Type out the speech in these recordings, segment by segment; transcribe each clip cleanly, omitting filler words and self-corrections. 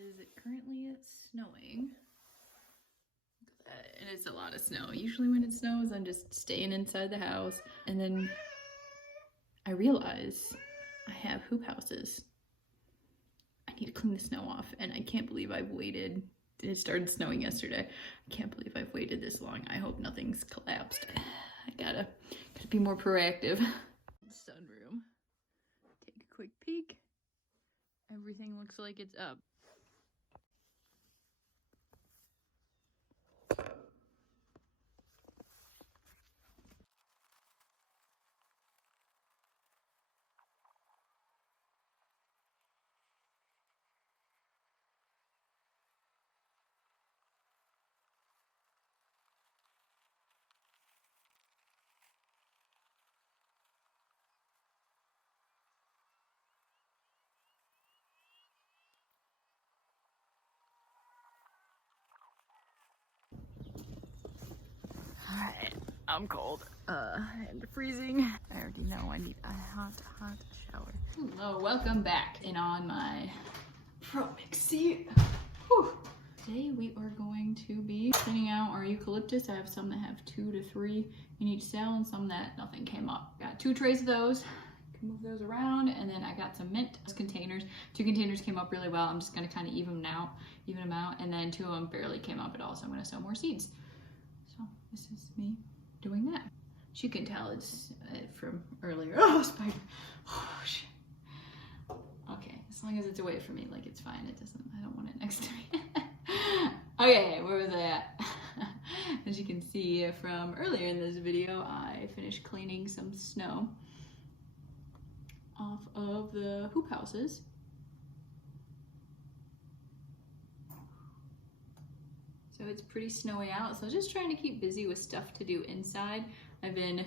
is currently snowing. And it's a lot of snow. Usually when it snows, I'm just staying inside the house. And then I realize I have hoop houses. I need to clean the snow off, and I can't believe I've waited. It started snowing yesterday. I can't believe I've waited this long. I hope nothing's collapsed. I gotta be more proactive. Sunroom. Take a quick peek. Everything looks like it's up. Alright, I'm cold and freezing. I already know I need a hot shower. Hello, welcome back. And on my Pro Mix seat. Whew. Today we are going to be cleaning out our eucalyptus. I have some that have 2 to 3 in each cell and some that nothing came up. Got 2 trays of those. Can move those around, and then I got some mint containers. 2 containers came up really well. I'm just gonna kind of even them out, and then 2 of them barely came up at all, so I'm gonna sow more seeds. So this is me doing that. As you can tell, it's from earlier. Oh, spider. Oh, shit. Okay, as long as it's away from me, like it's fine. I don't want it next to me. Okay, where was I at? As you can see from earlier in this video, I finished cleaning some snow off of the hoop houses. So it's pretty snowy out, so just trying to keep busy with stuff to do inside. I'm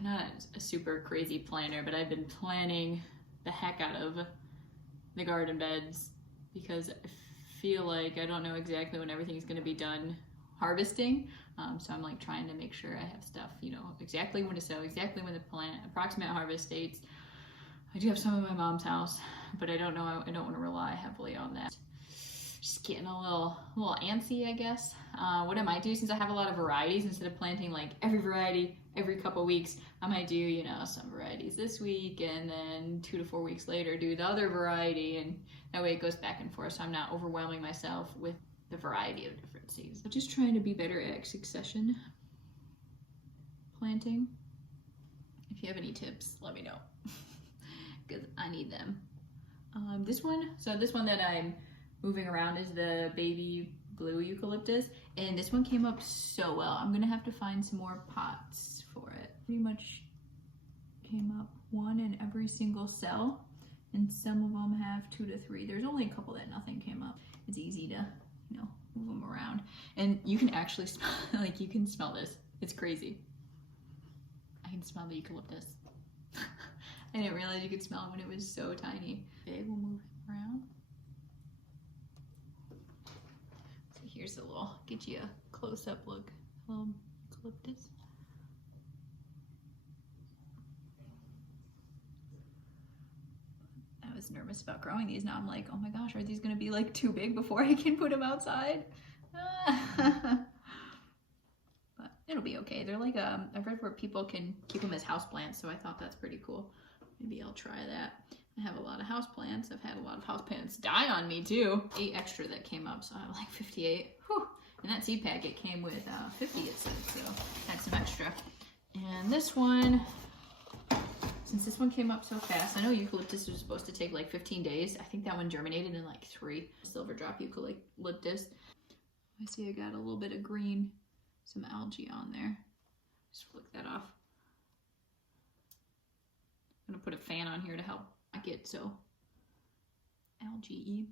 not a super crazy planner, but I've been planning the heck out of the garden beds because I feel like I don't know exactly when everything's gonna be done harvesting. So I'm like trying to make sure I have stuff, you know, exactly when to sow, exactly when to plant, approximate harvest dates. I do have some in my mom's house, but I don't know, I don't want to rely heavily on that. Just getting a little antsy, I guess. What I might do, since I have a lot of varieties, instead of planting like every variety every couple weeks, I might do, you know, some varieties this week and then 2 to 4 weeks later do the other variety, and that way it goes back and forth so I'm not overwhelming myself with the variety of different seeds. I'm just trying to be better at succession planting. If you have any tips, let me know because I need them. This one that I'm moving around is the baby blue eucalyptus, and this one came up so well. I'm gonna have to find some more pots for it. Pretty much came up 1 in every single cell, and some of them have 2 to 3. There's only a couple that nothing came up. It's easy to, you know, move them around, and you can actually smell, like you can smell this. It's crazy. I can smell the eucalyptus. I didn't realize you could smell it when it was so tiny. Okay, we'll move it around. So here's a little, get you a close-up look, a little eucalyptus. I was nervous about growing these. Now I'm like, oh my gosh, are these gonna be like too big before I can put them outside? But it'll be okay. They're like, I've read where people can keep them as houseplants, so I thought that's pretty cool. Maybe I'll try that. I have a lot of houseplants. I've had a lot of houseplants die on me too. 8 extra that came up, so I have like 58. Whew. And that seed packet came with 50, it said, so had some extra. And this one, since this one came up so fast, I know eucalyptus was supposed to take like 15 days. I think that one germinated in like 3. Silver drop eucalyptus. I see I got a little bit of green, some algae on there. Just flick that off. I'm gonna put a fan on here to help I get so algae.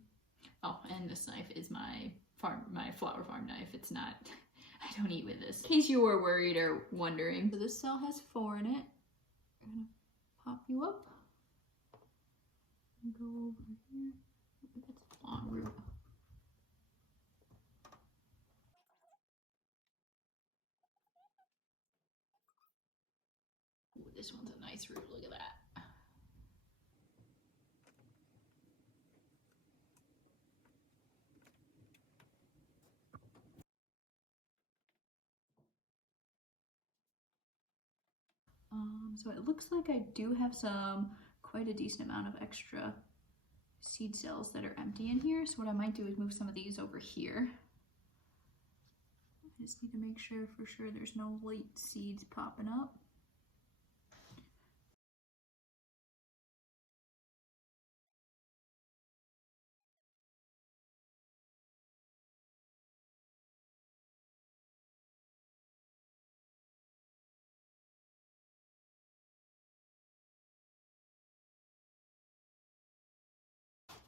Oh, and this knife is my flower farm knife. It's not, I don't eat with this. In case you were worried or wondering. So this cell has 4 in it. I'm gonna pop you up and go over here. That's a long root. Ooh, this one's a nice root, look at that. So it looks like I do have quite a decent amount of extra seed cells that are empty in here. So what I might do is move some of these over here. I just need to make sure for sure there's no late seeds popping up.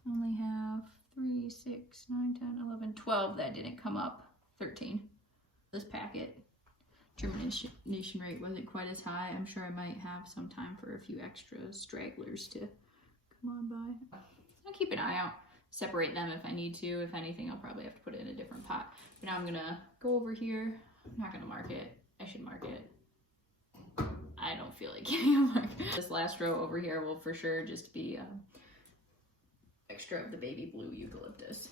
I only have 3, 6, 9, 10, 11, 12 that didn't come up. 13. This packet germination rate wasn't quite as high. I'm sure I might have some time for a few extra stragglers to come on by. I'll keep an eye out, separate them if I need to. If anything, I'll probably have to put it in a different pot. But now I'm gonna go over here. I'm not gonna mark it. I should mark it. I don't feel like giving a mark. This last row over here will for sure just be extra of the baby blue eucalyptus.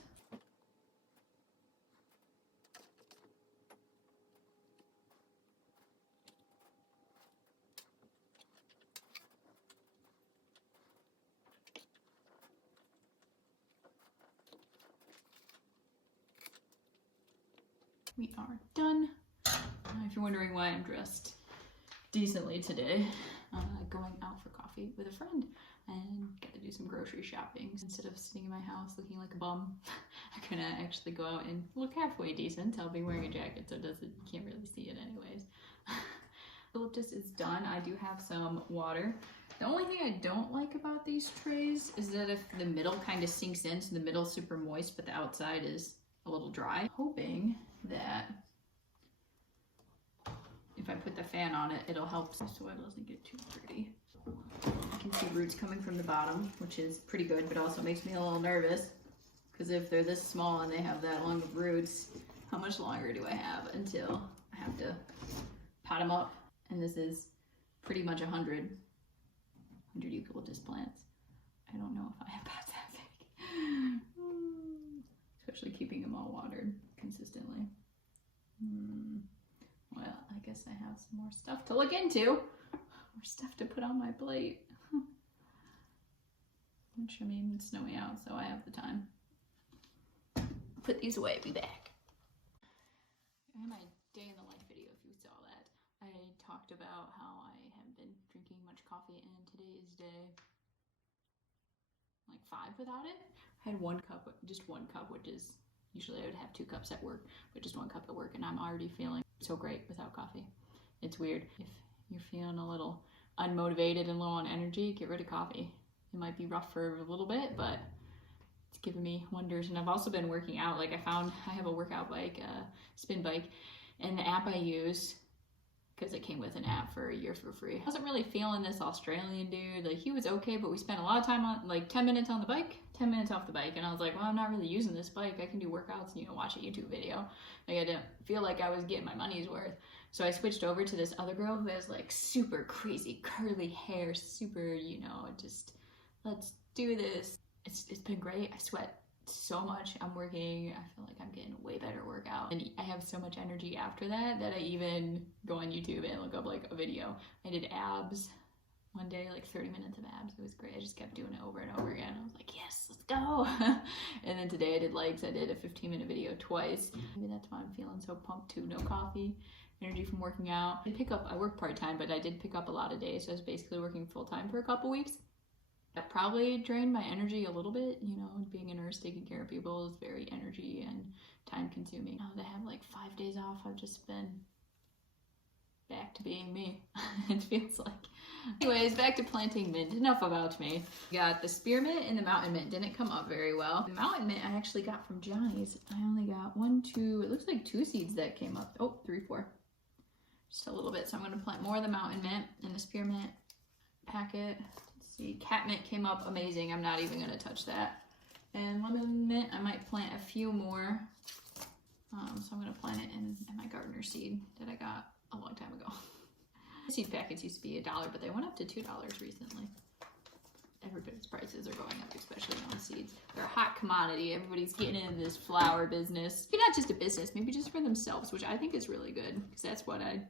We are done. If you're wondering why I'm dressed decently today, going out for coffee with a friend and got to do some grocery shopping. Instead of sitting in my house looking like a bum, I'm gonna actually go out and look halfway decent. I'll be wearing a jacket so you can't really see it anyways. Eucalyptus is done. I do have some water. The only thing I don't like about these trays is that if the middle kind of sinks in, so the middle's super moist, but the outside is a little dry. I'm hoping that if I put the fan on it, it'll help so the soil doesn't get too dirty. I can see roots coming from the bottom, which is pretty good, but also makes me a little nervous because if they're this small and they have that long of roots, how much longer do I have until I have to pot them up? And this is pretty much 100 eucalyptus plants. I don't know if I have pots that big. Especially keeping them all watered consistently. Well, I guess I have some more stuff to look into. More stuff to put on my plate. Which, I mean, it's snowing out, so I have the time. Put these away, be back. In my day in the life video, if you saw that, I talked about how I haven't been drinking much coffee, and today is day like 5 without it. I had 1 cup, just 1 cup, which is usually I would have 2 cups at work, but just 1 cup at work, and I'm already feeling so great without coffee. It's weird. If you're feeling a little unmotivated and low on energy, get rid of coffee. It might be rough for a little bit, but it's given me wonders. And I've also been working out. Like I have a workout bike, a spin bike, and the app I use, because it came with an app for a year for free. I wasn't really feeling this Australian dude. Like, he was okay, but we spent a lot of time on, like, 10 minutes on the bike, 10 minutes off the bike. And I was like, well, I'm not really using this bike. I can do workouts and, watch a YouTube video. Like, I didn't feel like I was getting my money's worth. So I switched over to this other girl who has, like, super crazy curly hair, super, just, let's do this. It's been great. I sweat so much. I'm working, I feel like I'm getting a way better workout, and I have so much energy after that I even go on YouTube and look up like a video. I did abs one day, like 30 minutes of abs. It was great. I just kept doing it over and over again. I was like, yes, let's go. And then today I did legs. I did a 15-minute video twice. Maybe that's why I'm feeling so pumped too. No coffee, energy from working out. I work part-time, but I did pick up a lot of days, so I was basically working full-time for a couple weeks. That probably drained my energy a little bit. Being a nurse, taking care of people is very energy and time consuming. Now that I have like 5 days off, I've just been back to being me. It feels like. Anyways, back to planting mint. Enough about me. Got the spearmint and the mountain mint. Didn't come up very well. The mountain mint I actually got from Johnny's. I only got 1, 2, it looks like 2 seeds that came up. Oh, 3, 4. Just a little bit. So I'm gonna plant more of the mountain mint in the spearmint packet. See, catmint came up amazing. I'm not even gonna touch that. And lemon mint, I might plant a few more. So I'm gonna plant it in my gardener seed that I got a long time ago. Seed packets used to be $1, but they went up to $2 recently. Everybody's prices are going up, especially on seeds. They're a hot commodity. Everybody's getting into this flower business. Maybe not just a business, maybe just for themselves, which I think is really good, because that's what I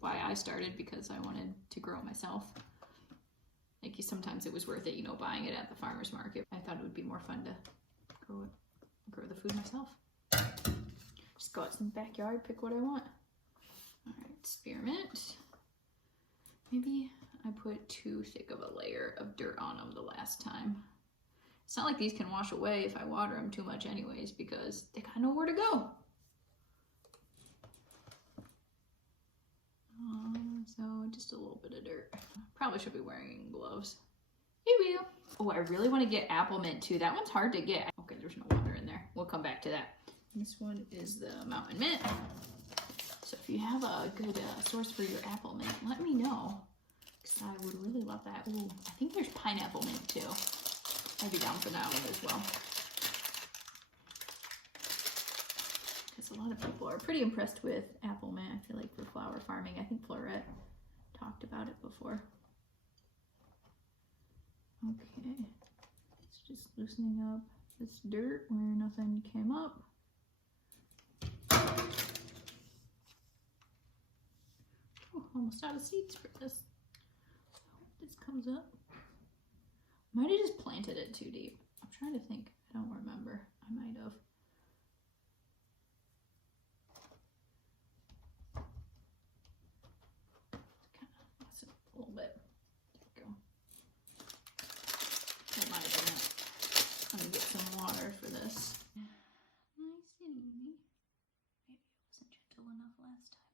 why I started, because I wanted to grow myself. Like sometimes it was worth it, you know, buying it at the farmer's market. I thought it would be more fun to grow the food myself. Just go out in the backyard, pick what I want. All right, spearmint. Maybe I put too thick of a layer of dirt on them the last time. It's not like these can wash away if I water them too much anyways, because they got nowhere to go. So just a little bit of dirt. Probably should be wearing gloves. Oh, I really want to get apple mint too. That one's hard to get. Okay, there's no water in there. We'll come back to that. This one is the mountain mint. So if you have a good source for your apple mint, let me know, because I would really love that. Ooh, I think there's pineapple mint too. I'd be down for that one as well. Because a lot of people are pretty impressed with apple mint, I feel like, for flower farming. I think Florette talked about it before. Okay, it's just loosening up this dirt where nothing came up. Oh, almost out of seeds for this. I hope this comes up. Might have just planted it too deep. I'm trying to think. I don't remember. I might have. Kind of mess it up a little bit. There we go. That might have been it. I'm gonna get some water for this. Nice and easy. Maybe I wasn't gentle enough last time.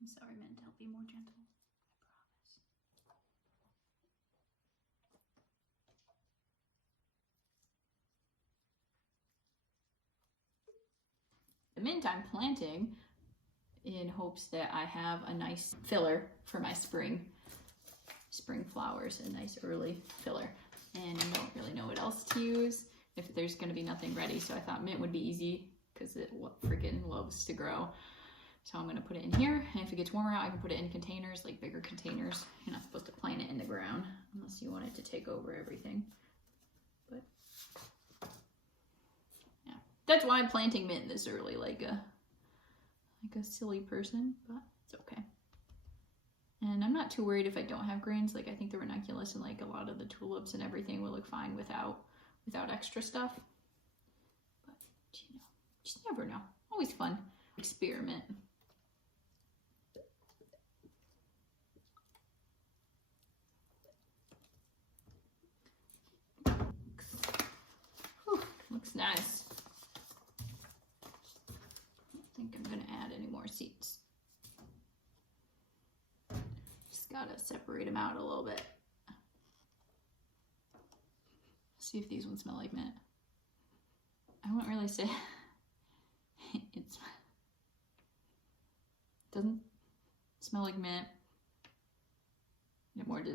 I'm sorry, Mint. I'll be more gentle. The mint I'm planting in hopes that I have a nice filler for my spring flowers, a nice early filler. And I don't really know what else to use if there's going to be nothing ready. So I thought mint would be easy because it freaking loves to grow. So I'm going to put it in here, and if it gets warmer out, I can put it in containers, like bigger containers. You're not supposed to plant it in the ground unless you want it to take over everything. But yeah, that's why I'm planting mint this early, like a silly person, but it's okay. And I'm not too worried if I don't have grains. Like I think the ranunculus and like a lot of the tulips and everything will look fine without extra stuff. But you know, just never know. Always fun. Experiment. Whew, looks nice. I don't think I'm gonna add any more seeds. Just gotta separate them out a little bit. See if these ones smell like mint. I wouldn't really say it doesn't smell like mint.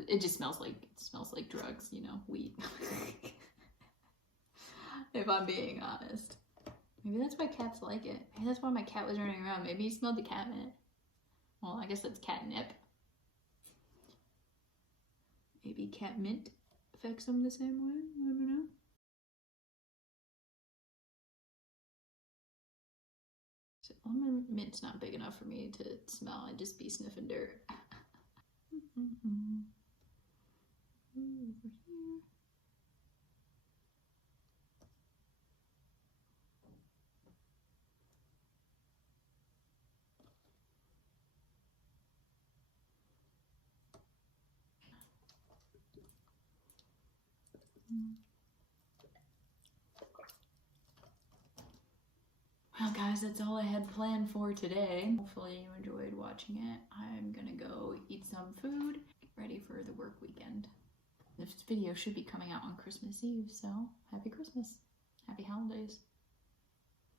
It just smells like drugs, you know, weed. If I'm being honest. Maybe that's why cats like it. Maybe that's why my cat was running around. Maybe he smelled the catnip. Well, I guess that's catnip. Maybe cat mint affects them the same way. I don't know. So almond mint's not big enough for me to smell. I'd just be sniffing dirt. Over here. Well guys, that's all I had planned for today. Hopefully you enjoyed watching it. I'm gonna go eat some food, get ready for the work weekend. This video should be coming out on Christmas Eve, so happy Christmas. Happy holidays.